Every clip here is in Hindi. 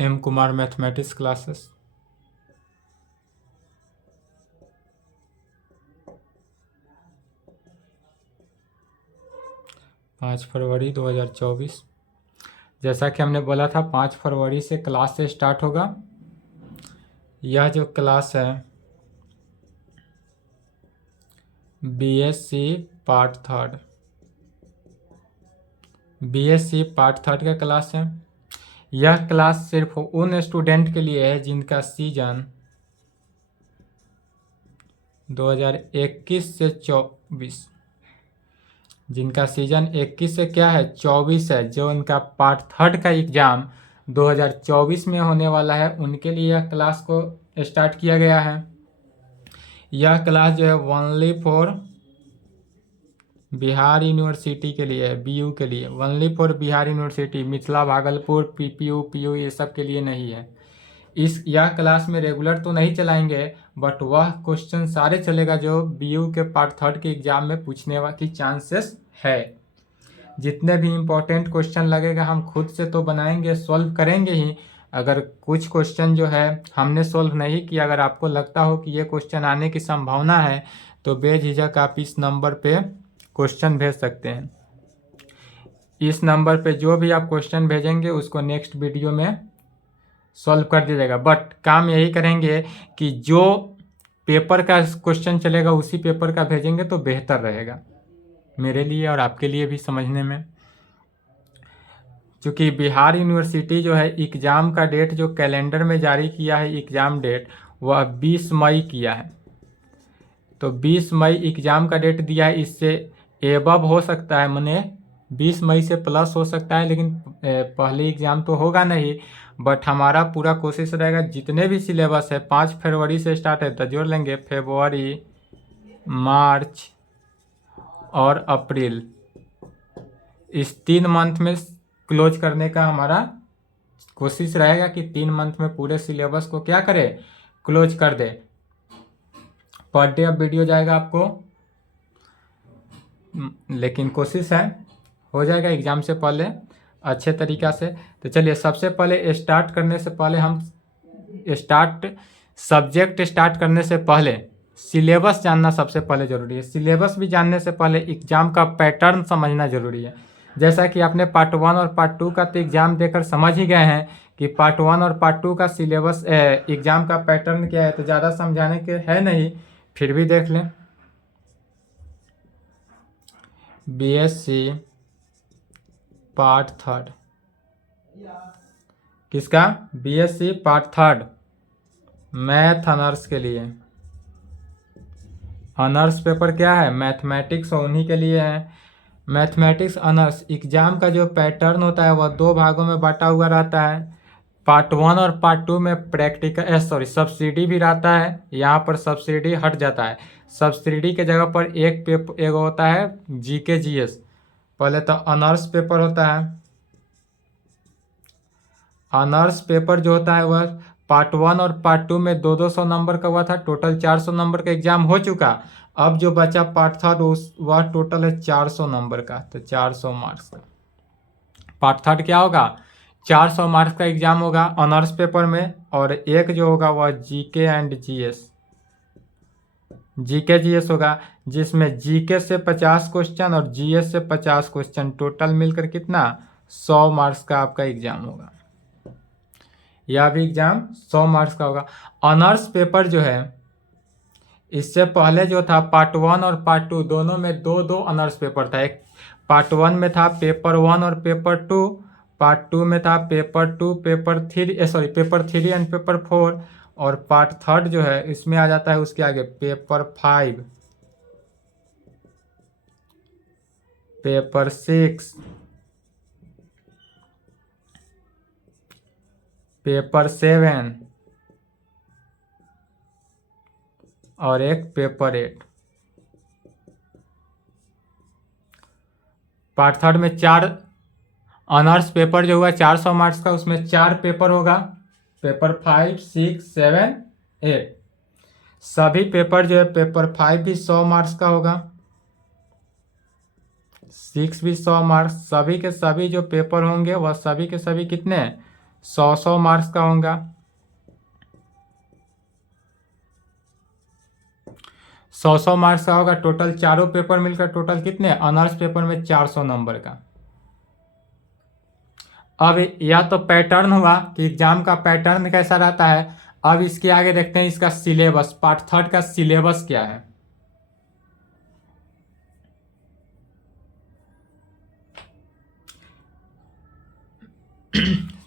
M Kumar mathematics classes. 5 फरवरी 2024। जैसा कि हमने बोला था 5 फरवरी से क्लास से स्टार्ट होगा। यह जो क्लास है BSc part third, BSc part third का क्लास है। यह क्लास सिर्फ उन स्टूडेंट के लिए है जिनका सीजन 2021 से 24, जिनका सीजन 21 से क्या है 24 है, जो उनका पार्ट थर्ड का एग्ज़ाम 2024 में होने वाला है, उनके लिए यह क्लास को स्टार्ट किया गया है। यह क्लास जो है ओनली फॉर बिहार यूनिवर्सिटी के लिए है, बीयू के लिए, only for Bihar University, Mithila, Bhagalpur, PPU, PU ये सब के लिए नहीं है। यह क्लास में रेगुलर तो नहीं चलाएंगे, बट वह क्वेश्चन सारे चलेगा जो बीयू के पार्ट थर्ड के एग्जाम में पूछने की चांसेस है। जितने भी इम्पोर्टेंट क्वेश्चन लगेगा हम खुद से तो बनाएंगे, सॉल्व करेंगे ही। अगर कुछ क्वेश्चन जो है हमने सॉल्व नहीं किया, अगर आपको लगता हो कि ये क्वेश्चन आने की संभावना है, तो बेझिझक आप इस नंबर पे क्वेश्चन भेज सकते हैं। इस नंबर पे जो भी आप क्वेश्चन भेजेंगे उसको नेक्स्ट वीडियो में सॉल्व कर दिया जाएगा। बट काम यही करेंगे कि जो पेपर का क्वेश्चन चलेगा उसी पेपर का भेजेंगे तो बेहतर रहेगा मेरे लिए और आपके लिए भी समझने में। क्योंकि बिहार यूनिवर्सिटी जो है एग्ज़ाम का डेट जो कैलेंडर में जारी किया है, एग्ज़ाम डेट वह 20 मई किया है। तो 20 मई एग्ज़ाम का डेट दिया है, इससे एबव हो सकता है, माने 20 मई से प्लस हो सकता है, लेकिन पहले एग्ज़ाम तो होगा नहीं। बट हमारा पूरा कोशिश रहेगा जितने भी सिलेबस है 5 फरवरी से स्टार्ट है, तो जोड़ लेंगे फरवरी, मार्च और अप्रैल, इस 3 मंथ में क्लोज करने का हमारा कोशिश रहेगा कि 3 मंथ में पूरे सिलेबस को क्या करे, क्लोज कर दे। पर डे अब वीडियो जाएगा आपको, लेकिन कोशिश है हो जाएगा एग्ज़ाम से पहले अच्छे तरीक़ा से। तो चलिए सबसे पहले स्टार्ट करने से पहले हम सब्जेक्ट स्टार्ट करने से पहले सिलेबस जानना सबसे पहले ज़रूरी है। सिलेबस भी जानने से पहले एग्ज़ाम का पैटर्न समझना ज़रूरी है। जैसा कि आपने पार्ट 1 और पार्ट 2 का तो एग्ज़ाम देकर समझ ही गए हैं कि पार्ट 1 और पार्ट 2 का सिलेबस एग्ज़ाम का पैटर्न क्या है, तो ज़्यादा समझाने के है नहीं, फिर भी देख लें। बीएससी पार्ट थर्ड, किसका? BSc part third, math honours के लिए। ऑनर्स पेपर क्या है? मैथमेटिक्स, और उन्हीं के लिए है मैथमेटिक्स ऑनर्स। एग्जाम का जो पैटर्न होता है वह 2 भागों में बांटा हुआ रहता है। पार्ट 1 और पार्ट 2 में सब्सिडी भी रहता है। यहाँ पर सब्सिडी हट जाता है। सब्सिडी के जगह पर एक होता है जीके जीएस। पहले तो ऑनर्स पेपर होता है। ऑनर्स पेपर जो होता है वह पार्ट 1 और पार्ट 2 में 200 नंबर का हुआ था, टोटल 400 नंबर का एग्जाम हो चुका। अब जो बचा पार्ट थर्ड वह टोटल है 400 नंबर का, तो 400 मार्क्स का पार्ट थर्ड क्या होगा, 400 मार्क्स का एग्जाम होगा ऑनर्स पेपर में। और एक जो होगा वह GK and GS, GK GS होगा, जिसमें जीके से 50 क्वेश्चन और जीएस से 50 क्वेश्चन, टोटल मिलकर कितना 100 मार्क्स का आपका एग्जाम होगा। यह भी एग्जाम 100 मार्क्स का होगा। ऑनर्स पेपर जो है इससे पहले जो था पार्ट 1 और पार्ट 2 दोनों में 2 ऑनर्स पेपर था। एक पार्ट 1 में था पेपर 1 और पेपर 2, पार्ट 2 में था पेपर 2 पेपर 3 एंड पेपर 4, और पार्ट थर्ड जो है इसमें आ जाता है उसके आगे पेपर 5, पेपर 6, पेपर 7 और एक पेपर 8। पार्ट थर्ड में 4 ऑनर्स पेपर जो हुआ 400 मार्क्स का, उसमें 4 पेपर होगा, पेपर 5, 6, 7, 8। सभी पेपर जो है पेपर 5 भी 100 मार्क्स का होगा, 6 भी 100 मार्क्स, सभी के सभी जो पेपर होंगे वह सभी के सभी कितने 100 मार्क्स का होगा। 100 मार्क्स का होगा टोटल। चारों पेपर मिलकर टोटल कितने, ऑनर्स पेपर में 400 नंबर का। अब यह तो पैटर्न हुआ कि एग्जाम का पैटर्न कैसा रहता है। अब इसके आगे देखते हैं इसका सिलेबस, पार्ट थर्ड का सिलेबस क्या है।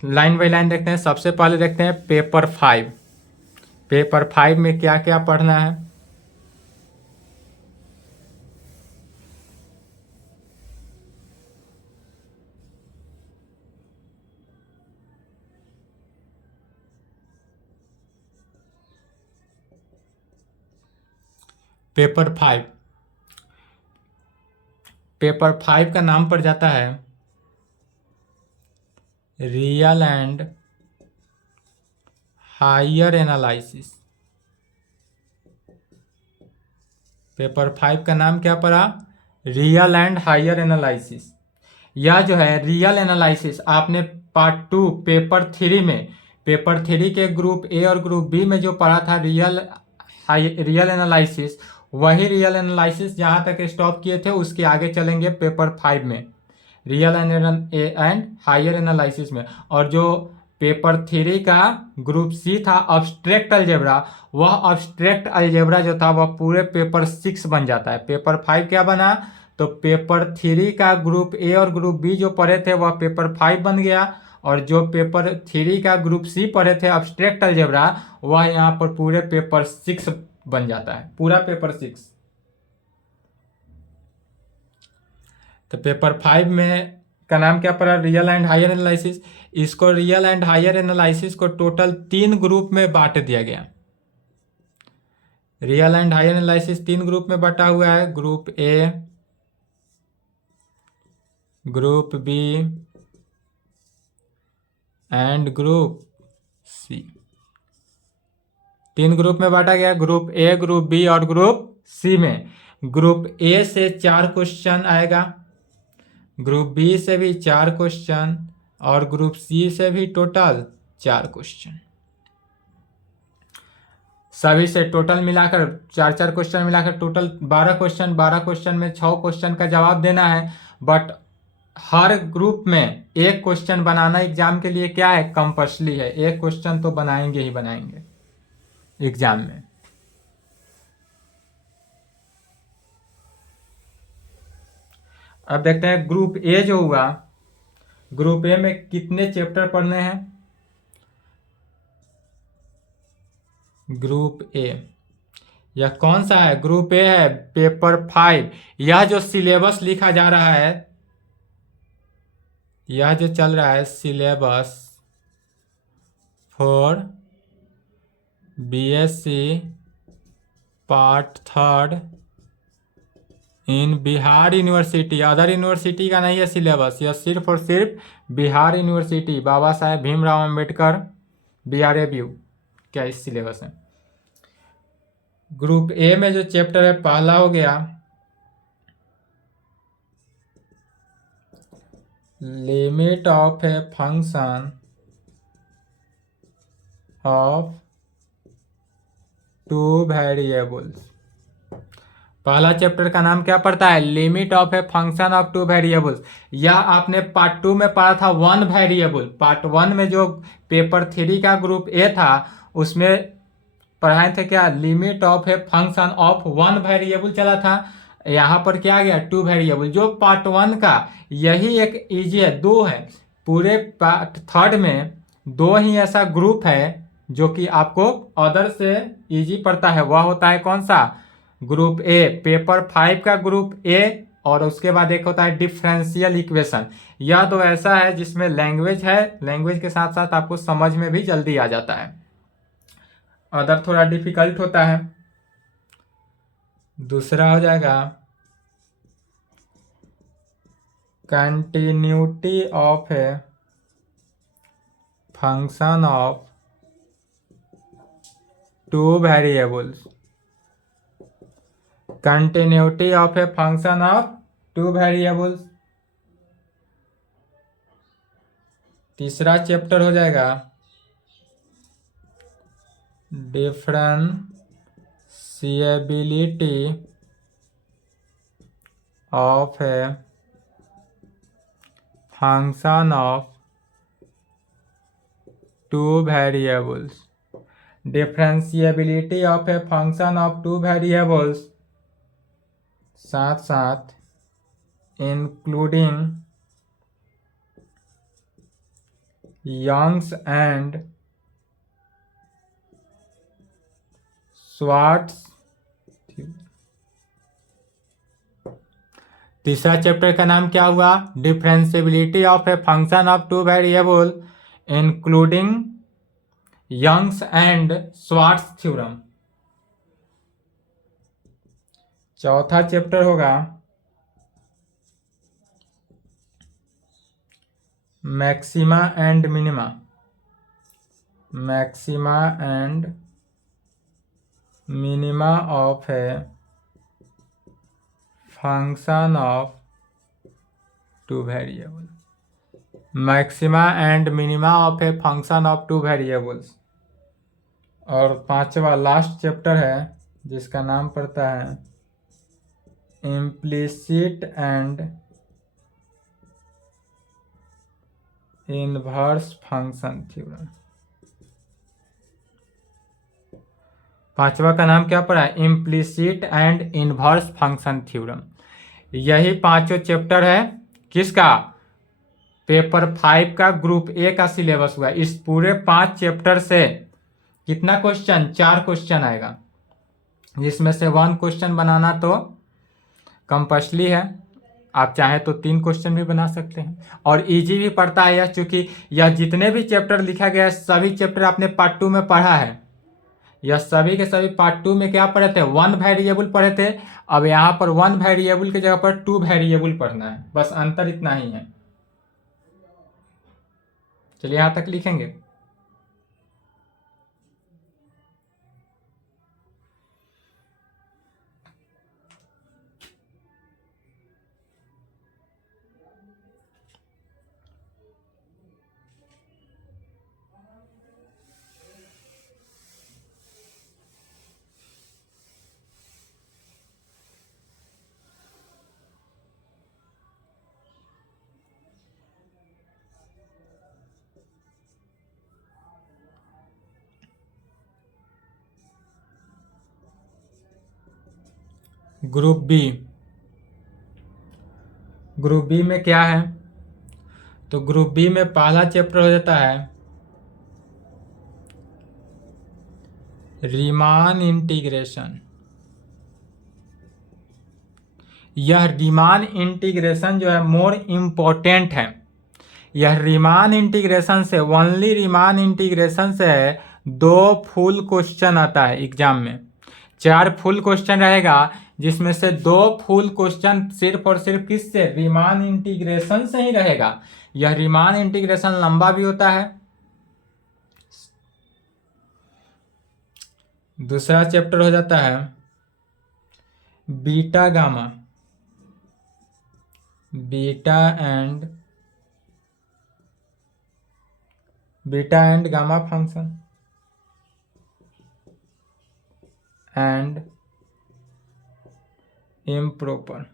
लाइन बाई लाइन देखते हैं। सबसे पहले देखते हैं पेपर 5। पेपर 5 में क्या क्या पढ़ना है। पेपर 5, पेपर 5 का नाम पड़ जाता है real and higher analysis. Paper 5 का नाम क्या पड़ा, रियल एंड हायर एनालिसिस। यह जो है रियल एनालिसिस आपने पार्ट 2 पेपर 3 में, पेपर 3 के ग्रुप ए और ग्रुप बी में जो पढ़ा था रियल एनालिसिस, वही रियल एनालिसिस जहाँ तक स्टॉप किए थे उसके आगे चलेंगे पेपर 5 में, रियल एंड हायर एनालिसिस में। और जो पेपर 3 का ग्रुप सी था अब्स्ट्रैक्ट अलजेब्रा, वह अब्स्ट्रैक्ट अलजेब्रा जो था वह पूरे पेपर 6 बन जाता है। पेपर 5 क्या बना, तो पेपर 3 का ग्रुप ए और ग्रुप बी जो पढ़े थे वह पेपर 5 बन गया, और जो पेपर 3 का ग्रुप सी पढ़े थे अब्स्ट्रैक्ट अलजेब्रा, वह यहाँ पर पूरे पेपर 6 बन जाता है, पूरा पेपर 6। तो पेपर 5 में का नाम क्या पड़ा, रियल एंड हायर एनालिसिस। इसको रियल एंड हायर एनालिसिस को टोटल 3 ग्रुप में बांट दिया गया। Real and higher analysis 3 group में बांटा हुआ है, group A, group B and group C. 3 group में बांटा गया, ग्रुप ए, ग्रुप बी और ग्रुप सी में। ग्रुप ए से 4 क्वेश्चन आएगा, ग्रुप बी से भी 4 क्वेश्चन, और ग्रुप सी से भी टोटल 4 क्वेश्चन। सभी से टोटल मिलाकर 4-4 क्वेश्चन मिलाकर टोटल 12 क्वेश्चन। 12 क्वेश्चन में 6 क्वेश्चन का जवाब देना है। बट हर ग्रुप में एक क्वेश्चन बनाना एग्जाम के लिए क्या है, कंपल्सरी है। एक क्वेश्चन तो बनाएंगे ही बनाएंगे एग्जाम में। अब देखते हैं ग्रुप ए जो हुआ, ग्रुप ए में कितने चैप्टर पढ़ने हैं। ग्रुप ए यह कौन सा है, ग्रुप ए है, पेपर 5। यह जो सिलेबस लिखा जा रहा है, यह जो चल रहा है syllabus for BSc part 3 in Bihar university, other university का नहीं है सिलेबस, यह सिर्फ और सिर्फ बिहार यूनिवर्सिटी बाबा साहेब भीमराव अंबेडकर BRABU क्या इस सिलेबस है। ग्रुप ए में जो चैप्टर है पहला हो गया limit of a function of 2 variables. पहला चैप्टर का नाम क्या पड़ता है, limit of a function of 2 variables. यह आपने पार्ट 2 में पढ़ा था 1 वेरिएबल। पार्ट 1 में जो पेपर 3 का ग्रुप ए था उसमें पढ़ाए थे क्या, limit of a function of 1 variable चला था। यहाँ पर क्या आ गया, 2 वेरिएबल। जो पार्ट 1 का यही एक इजी है, 2 है। पूरे पार्ट 3 में 2 ही ऐसा ग्रुप है जो कि आपको अदर से इजी पड़ता है। वह होता है कौन सा, ग्रुप ए, पेपर 5 का ग्रुप ए, और उसके बाद एक होता है डिफरेंशियल इक्वेशन। यह तो ऐसा है जिसमें लैंग्वेज है, लैंग्वेज के साथ साथ आपको समझ में भी जल्दी आ जाता है। अदर थोड़ा डिफिकल्ट होता है। दूसरा हो जाएगा continuity of a function of 2 variables. Continuity of a function of 2 variables. तीसरा चैप्टर हो जाएगा differentiability of a function of two variables. Differentiability of a function of two variables, साथ साथ इंक्लूडिंग यंग्स एंड स्वार्ट्स। तीसरा चैप्टर का नाम क्या हुआ? Differentiability of a function of two variable including Young's and Schwarz theorem. चौथा चैप्टर होगा maxima and minima. Maxima and minima of a function of two variable. Maxima and minima of a function of two variables. और पांचवा लास्ट चैप्टर है जिसका नाम पड़ता है implicit and inverse function theorem. पांचवा का नाम क्या पड़ा? Implicit and inverse function theorem. यही पांचों चैप्टर है किसका? पेपर 5 का ग्रुप ए का सिलेबस हुआ। इस पूरे 5 चैप्टर से कितना क्वेश्चन? 4 क्वेश्चन आएगा, जिसमें से 1 क्वेश्चन बनाना तो कंपल्सरी है। आप चाहे तो 3 क्वेश्चन भी बना सकते हैं। और इजी भी पड़ता है यह, चूंकि यह जितने भी चैप्टर लिखा गया है सभी चैप्टर आपने पार्ट 2 में पढ़ा है। यह सभी के सभी पार्ट 2 में क्या पढ़े थे? 1 वेरिएबल पढ़े थे। अब यहाँ पर 1 वेरिएबल की जगह पर 2 वेरिएबल पढ़ना है, बस अंतर इतना ही है। चलिए यहाँ तक लिखेंगे। Group B. ग्रुप बी में क्या है? तो ग्रुप बी में पहला चैप्टर हो जाता है रीमान इंटीग्रेशन। यह रीमान इंटीग्रेशन जो है मोर इम्पोर्टेंट है। यह रीमान इंटीग्रेशन से, ओनली रीमान इंटीग्रेशन से 2 फुल क्वेश्चन आता है एग्जाम में। 4 फुल क्वेश्चन रहेगा, जिसमें से 2 फुल क्वेश्चन सिर्फ और सिर्फ किससे? रीमान इंटीग्रेशन से ही रहेगा। यह रीमान इंटीग्रेशन लंबा भी होता है। दूसरा चैप्टर हो जाता है beta gamma. Beta and gamma function and improper.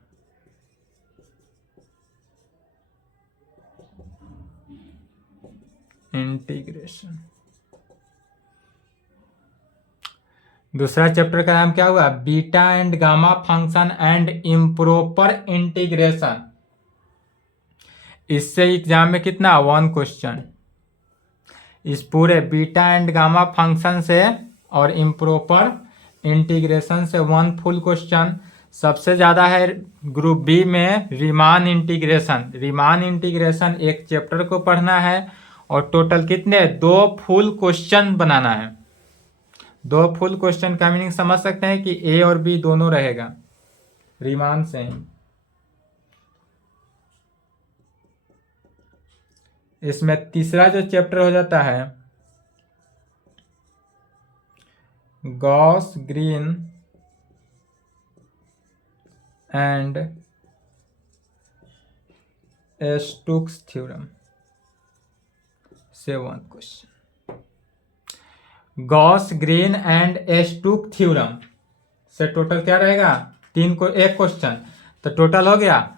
Integration. दूसरा चैप्टर का नाम क्या हुआ? Beta and gamma function and improper integration. इससे एग्जाम में कितना? 1 क्वेश्चन। इस पूरे बीटा एंड गामा फंक्शन से और इम्प्रॉपर इंटीग्रेशन से 1 फुल क्वेश्चन। सबसे ज़्यादा है ग्रुप बी में रीमान इंटीग्रेशन। रीमान इंटीग्रेशन एक चैप्टर को पढ़ना है और टोटल कितने? 2 फुल क्वेश्चन बनाना है। 2 फुल क्वेश्चन का मीनिंग समझ सकते हैं कि ए और बी दोनों रहेगा रीमान से ही। इसमें तीसरा जो चैप्टर हो जाता है Gauss Green and Stokes theorem. से 1 question. Gauss Green and Stokes theorem से टोटल क्या रहेगा, 1 क्वेश्चन, तो टोटल हो गया।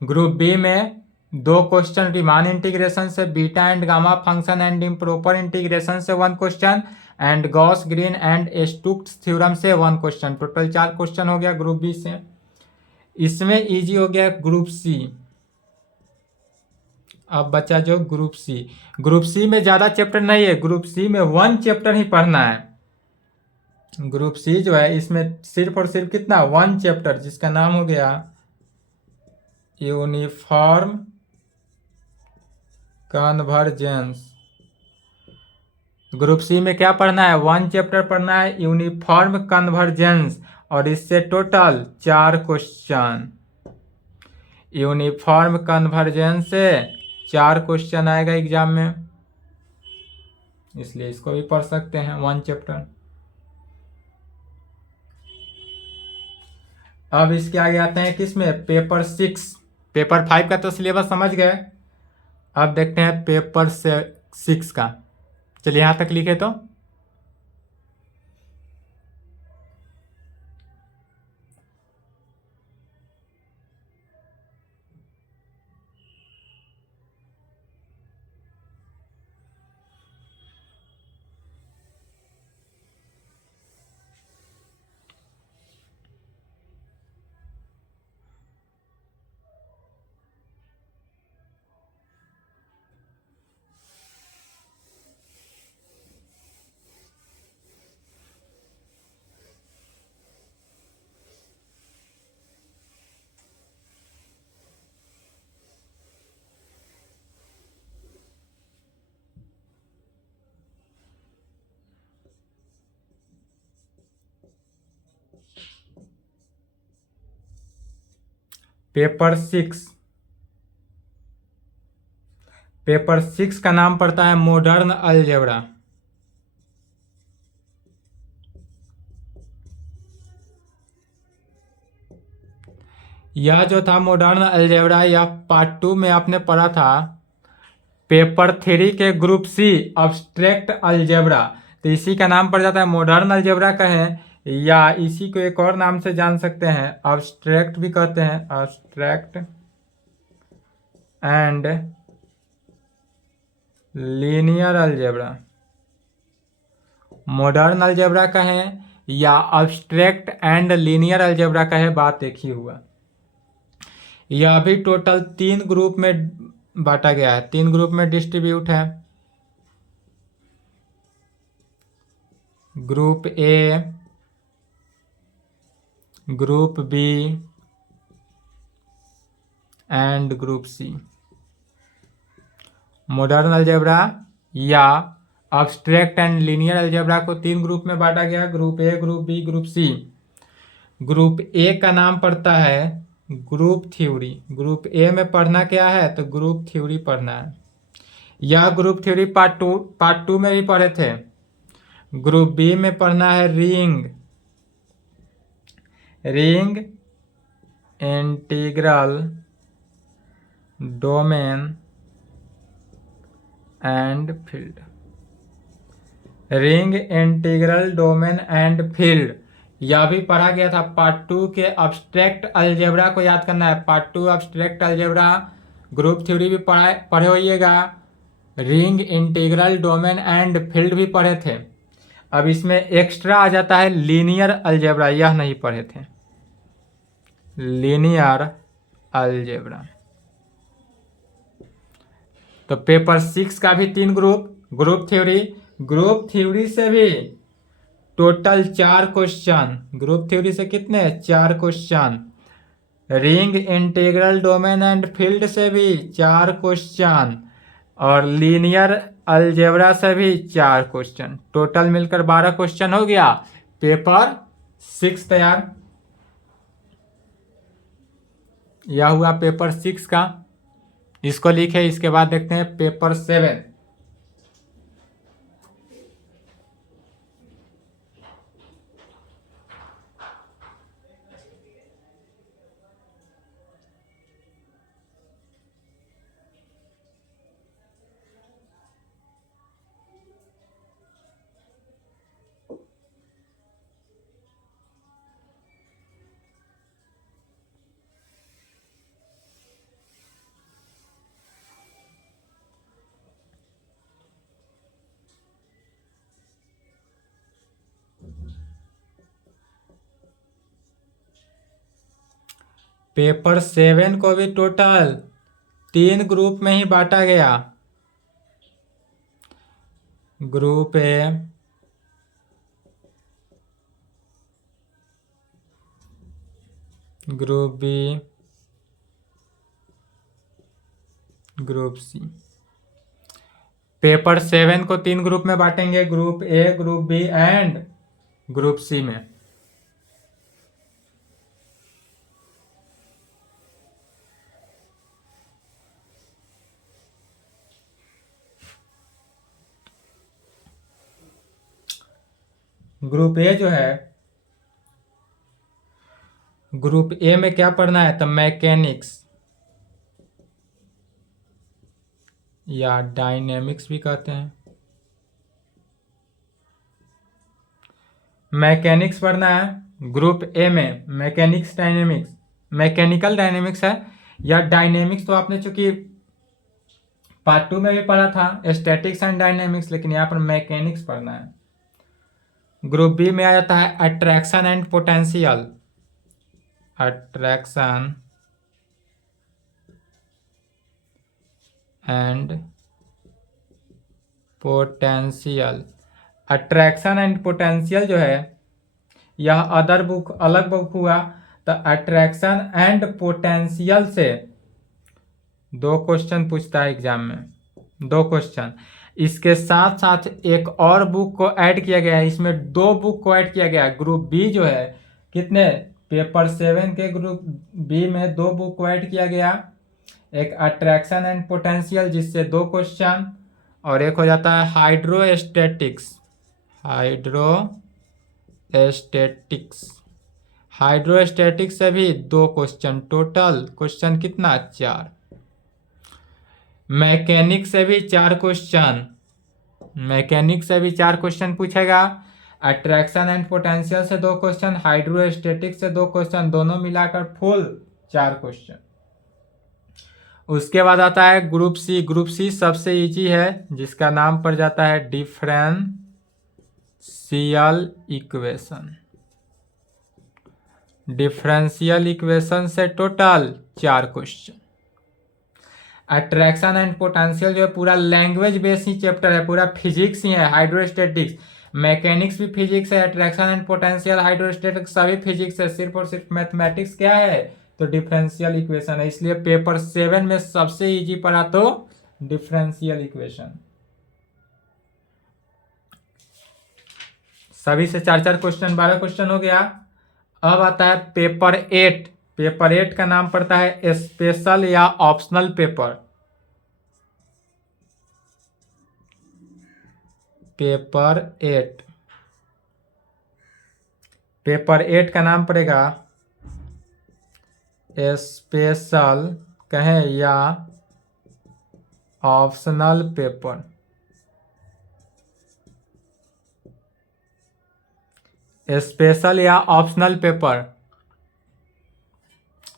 ग्रुप बी में 2 क्वेश्चन रीमान इंटीग्रेशन से, beta and gamma function and improper integration से 1 question, and Gauss Green and Stokes theorem से 1 क्वेश्चन। टोटल 4 क्वेश्चन हो गया ग्रुप बी से। इसमें इजी हो गया ग्रुप सी। अब बचा जो ग्रुप सी। ग्रुप सी में ज्यादा चैप्टर नहीं है, ग्रुप सी में 1 चैप्टर ही पढ़ना है। ग्रुप सी जो है इसमें सिर्फ और सिर्फ कितना, 1 चैप्टर, जिसका नाम हो गया यूनिफॉर्म कन्वर्जेंस। ग्रुप सी में क्या पढ़ना है, 1 चैप्टर पढ़ना है, यूनिफॉर्म कन्वर्जेंस, और इससे टोटल 4 क्वेश्चन। यूनिफॉर्म कन्वर्जेंस से 4 क्वेश्चन आएगा एग्जाम में, इसलिए इसको भी पढ़ सकते हैं 1 चैप्टर। अब इसके आगे आते हैं किसमें, पेपर 6। पेपर 5 का तो सिलेबस समझ गए, अब देखते हैं पेपर 6 का। चलिए यहां तक लिखे तो पेपर 6, पेपर 6 का नाम पड़ता है मॉडर्न अलजेब्रा। यह जो था मॉडर्न अलजेब्रा, यह पार्ट 2 में आपने पढ़ा था पेपर 3 के ग्रुप सी अब्स्ट्रैक्ट अलजेब्रा। तो इसी का नाम पड़ जाता है मॉडर्न अलजेब्रा कहें, या इसी को एक और नाम से जान सकते हैं, अब्स्ट्रैक्ट भी कहते हैं, abstract and linear algebra. Modern algebra कहें या अब्स्ट्रैक्ट एंड लीनियर अलजेब्रा कहें, बात एक ही हुआ। यह भी टोटल 3 ग्रुप में बांटा गया है, 3 ग्रुप में डिस्ट्रीब्यूट है। Group A, group B and group C. Modern algebra या अब्स्ट्रैक्ट एंड लीनियर अलजेब्रा को 3 ग्रुप में बांटा गया, group A, group B, group C. Group A का नाम पड़ता है ग्रुप थ्योरी। ग्रुप ए में पढ़ना क्या है, तो ग्रुप थ्योरी पढ़ना है। यह ग्रुप थ्योरी पार्ट टू में भी पढ़े थे। ग्रुप बी में पढ़ना है ring integral domain and field. Ring integral domain and field यह भी पढ़ा गया था पार्ट 2 के अब्स्ट्रैक्ट अलजेब्रा को याद करना है। Part 2 abstract algebra group theory भी पढ़े होइएगा, ring integral domain and field भी पढ़े थे। अब इसमें एक्स्ट्रा आ जाता है लीनियर अलजेब्रा, यह नहीं पढ़े थे, लीनियर अलजेब्रा। तो पेपर 6 का भी 3 ग्रुप थ्योरी से भी टोटल 4 क्वेश्चन। ग्रुप थ्योरी से कितने, 4 question. Ring integral domain and field से भी 4 क्वेश्चन, और लीनियर अलजेब्रा से भी 4 क्वेश्चन। टोटल मिलकर 12 क्वेश्चन हो गया। पेपर 6 तैयार। यह हुआ पेपर 6 का, इसको लिखे। इसके बाद देखते हैं पेपर 7। पेपर 7 को भी टोटल 3 ग्रुप में ही बांटा गया। Group A, group B, group C. Paper 7 को 3 ग्रुप में बांटेंगे, group A, group B and group C में। ग्रुप ए जो है, ग्रुप ए में क्या पढ़ना है? तो मैकेनिक्स या डायनेमिक्स भी कहते हैं। मैकेनिक्स पढ़ना है ग्रुप ए में। मैकेनिक्स डायनेमिक्स, मैकेनिकल डायनेमिक्स है या डायनेमिक्स तो आपने चूंकि पार्ट 2 में भी पढ़ा था, स्टैटिक्स एंड डायनेमिक्स, लेकिन यहाँ पर मैकेनिक्स पढ़ना है। ग्रुप बी में आ जाता है attraction and potential. Attraction and potential. Attraction and potential जो है यह अदर बुक, अलग बुक हुआ। तो अट्रैक्शन एंड पोटेंशियल से 2 क्वेश्चन पूछता है एग्जाम में, 2 क्वेश्चन। इसके साथ साथ एक और बुक को ऐड किया गया है, इसमें 2 बुक को ऐड किया गया है। ग्रुप बी जो है, कितने? पेपर 7 के ग्रुप बी में 2 बुक को ऐड किया गया, एक अट्रैक्शन एंड पोटेंशियल जिससे 2 क्वेश्चन, और एक हो जाता है हाइड्रोस्टैटिक्स। हाइड्रोस्टैटिक्स, हाइड्रोस्टैटिक्स से भी 2 क्वेश्चन, टोटल क्वेश्चन कितना? 4। मैकेनिक्स से भी 4 क्वेश्चन, मैकेनिक्स से भी 4 क्वेश्चन पूछेगा। अट्रैक्शन एंड पोटेंशियल से 2 क्वेश्चन, हाइड्रोस्टैटिक्स से 2 क्वेश्चन, दोनों मिलाकर फुल 4 क्वेश्चन। उसके बाद आता है ग्रुप सी। ग्रुप सी सबसे इजी है, जिसका नाम पड़ जाता है डिफरेंशियल इक्वेशन। डिफरेंशियल इक्वेशन से total 4 question. Attraction and potential जो है पूरा लैंग्वेज बेस ही चैप्टर है, पूरा फिजिक्स ही है। हाइड्रोस्टैटिक्स, मैकेनिक्स भी फिजिक्स है, अट्रैक्शन एंड पोटेंशियल, हाइड्रोस्टैटिक्स सभी फिजिक्स है। सिर्फ और सिर्फ मैथमेटिक्स क्या है? तो डिफरेंशियल इक्वेशन है। इसलिए पेपर 7 में सबसे इजी पड़ा तो डिफरेंशियल इक्वेशन। सभी से 4-4 क्वेश्चन, 12 क्वेश्चन हो गया। अब आता है पेपर 8। पेपर 8 का नाम पड़ता है स्पेशल या ऑप्शनल पेपर। पेपर 8, पेपर 8 का नाम पड़ेगा स्पेशल कहें या ऑप्शनल पेपर। स्पेशल या ऑप्शनल पेपर,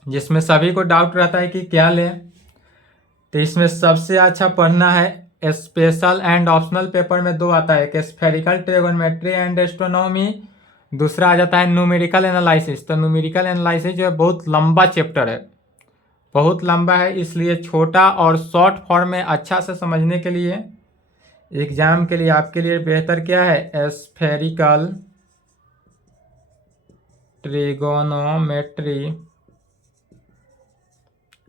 जिसमें सभी को डाउट रहता है कि क्या लें, तो इसमें सबसे अच्छा पढ़ना है स्पेशल एंड ऑप्शनल पेपर में 2 आता है, एक स्फेरिकल ट्रिगोनोमेट्री एंड एस्ट्रोनॉमी, दूसरा आ जाता है न्यूमेरिकल एनालिसिस। तो न्यूमेरिकल एनालिसिस जो है बहुत लंबा चैप्टर है, बहुत लंबा है, इसलिए छोटा और शॉर्ट फॉर्म में अच्छा से समझने के लिए एग्जाम के लिए आपके लिए बेहतर क्या है? Spherical trigonometry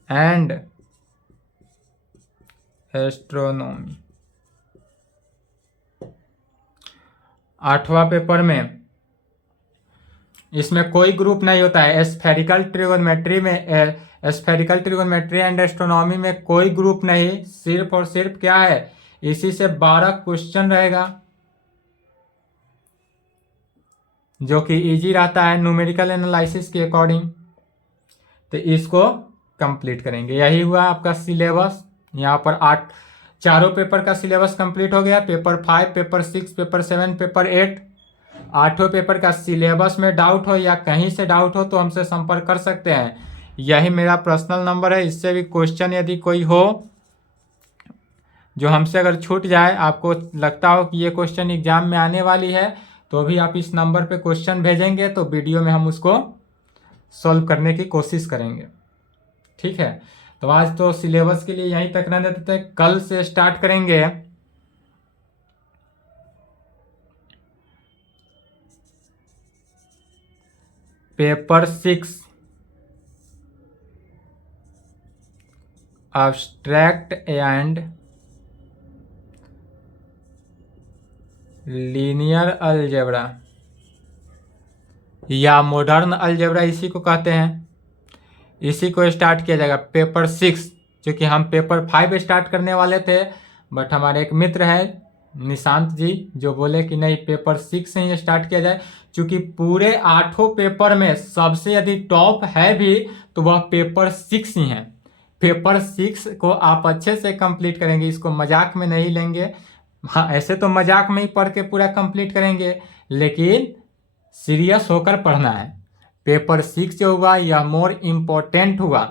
and astronomy. 8वां पेपर में इसमें कोई ग्रुप नहीं होता है। स्फेरिकल ट्रिगोनोमेट्री में, स्फेरिकल ट्रिगोनोमेट्री एंड एस्ट्रोनॉमी में कोई ग्रुप नहीं, सिर्फ और सिर्फ क्या है? इसी से 12 क्वेश्चन रहेगा, जो कि इजी रहता है न्यूमेरिकल एनालिसिस के अकॉर्डिंग। तो इसको कंप्लीट करेंगे। यही हुआ आपका सिलेबस। यहाँ पर 8 चारों पेपर का सिलेबस कंप्लीट हो गया। Paper 5, paper 6, paper 7, paper 8, 8 paper का सिलेबस में डाउट हो या कहीं से डाउट हो तो हमसे संपर्क कर सकते हैं। यही मेरा पर्सनल नंबर है। इससे भी क्वेश्चन यदि कोई हो जो हमसे अगर छूट जाए, आपको लगता हो कि ये क्वेश्चन एग्जाम में आने वाली है, तो भी आप इस नंबर पे क्वेश्चन भेजेंगे तो वीडियो में हम उसको सॉल्व करने की कोशिश करेंगे। ठीक है, तो आज तो सिलेबस के लिए यहीं तक रहने देते हैं। कल से स्टार्ट करेंगे paper 6 abstract and linear algebra या मॉडर्न अलजेब्रा इसी को कहते हैं। इसी को स्टार्ट किया जाएगा पेपर 6, क्योंकि हम पेपर 5 स्टार्ट करने वाले थे, बट हमारे एक मित्र हैं निशांत जी जो बोले कि नहीं पेपर 6 से ही स्टार्ट किया जाए, क्योंकि पूरे 8 पेपर में सबसे यदि टॉप है भी तो वह पेपर 6 ही है। पेपर 6 को आप अच्छे से कंप्लीट करेंगे, इसको मजाक में नहीं लेंगे। हाँ, ऐसे तो मजाक में ही पढ़ के पूरा कंप्लीट करेंगे, लेकिन सीरियस होकर पढ़ना है। पेपर 6 जो हुआ यह मोर इम्पोर्टेंट हुआ,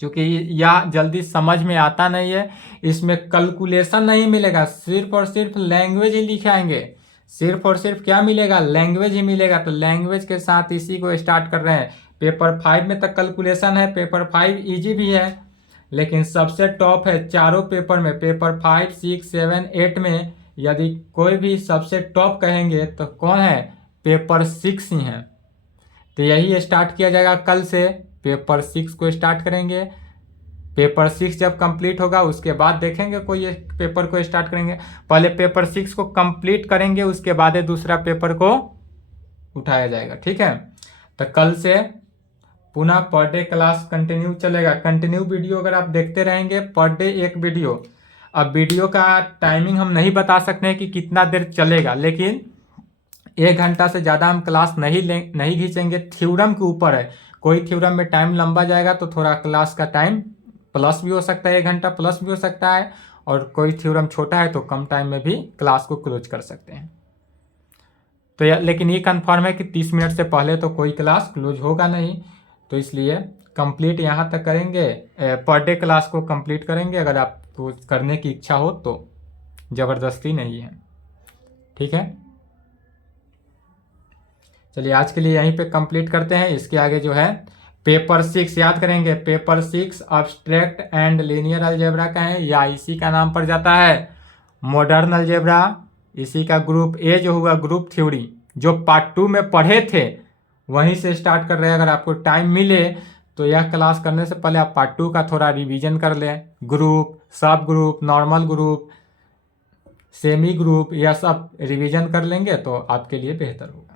क्योंकि यह जल्दी समझ में आता नहीं है। इसमें कैलकुलेशन नहीं मिलेगा, सिर्फ और सिर्फ लैंग्वेज ही लिखाएंगे। सिर्फ और सिर्फ क्या मिलेगा, लैंग्वेज ही मिलेगा। तो लैंग्वेज के साथ इसी को स्टार्ट कर रहे हैं। पेपर 5 में तक कैलकुलेशन है, पेपर 5 इजी भी है, लेकिन सबसे टॉप है चारों पेपर में। पेपर 5, 6, 7, 8 में यदि कोई भी सबसे टॉप कहेंगे तो कौन है, पेपर 6 ही है। तो यही स्टार्ट किया जाएगा कल से, पेपर 6 को स्टार्ट करेंगे। पेपर 6 जब कंप्लीट होगा उसके बाद देखेंगे कोई एक पेपर को स्टार्ट करेंगे। पहले पेपर 6 को कंप्लीट करेंगे, उसके बाद दूसरा पेपर को उठाया जाएगा। ठीक है, तो कल से पुनः पर डे क्लास कंटिन्यू चलेगा। कंटिन्यू वीडियो अगर आप देखते रहेंगे, पर डे एक वीडियो। अब वीडियो का टाइमिंग हम नहीं बता सकते हैं कि कितना देर चलेगा, लेकिन 1 घंटा से ज़्यादा हम क्लास नहीं खींचेंगे। थ्योरम के ऊपर है, कोई थ्योरम में टाइम लंबा जाएगा तो थोड़ा क्लास का टाइम प्लस भी हो सकता है, 1 घंटा प्लस भी हो सकता है, और कोई थ्योरम छोटा है तो कम टाइम में भी क्लास को क्लोज कर सकते हैं। तो लेकिन ये कन्फर्म है कि 30 मिनट से पहले तो कोई क्लास क्लोज होगा नहीं, तो इसलिए कंप्लीट यहाँ तक करेंगे। पर डे क्लास को कंप्लीट करेंगे, अगर आपको करने की इच्छा हो तो, ज़बरदस्ती नहीं है। ठीक है, चलिए आज के लिए यहीं पे कंप्लीट करते हैं। इसके आगे जो है पेपर 6 याद करेंगे। Paper 6 abstract and linear algebra का है, या इसी का नाम पड़ जाता है मॉडर्न अलजेब्रा। इसी का ग्रुप ए जो हुआ ग्रुप थ्योरी, जो पार्ट 2 में पढ़े थे वहीं से स्टार्ट कर रहे हैं। अगर आपको टाइम मिले तो यह क्लास करने से पहले आप पार्ट 2 का थोड़ा रिवीजन कर लें। ग्रुप, सब group, normal group, semi group, यह सब रिवीजन कर लेंगे तो आपके लिए बेहतर होगा।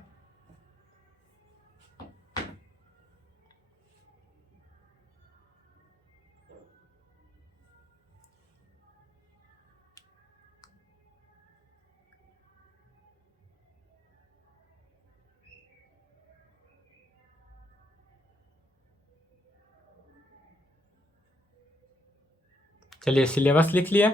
चलिए सिलेबस लिख लिया।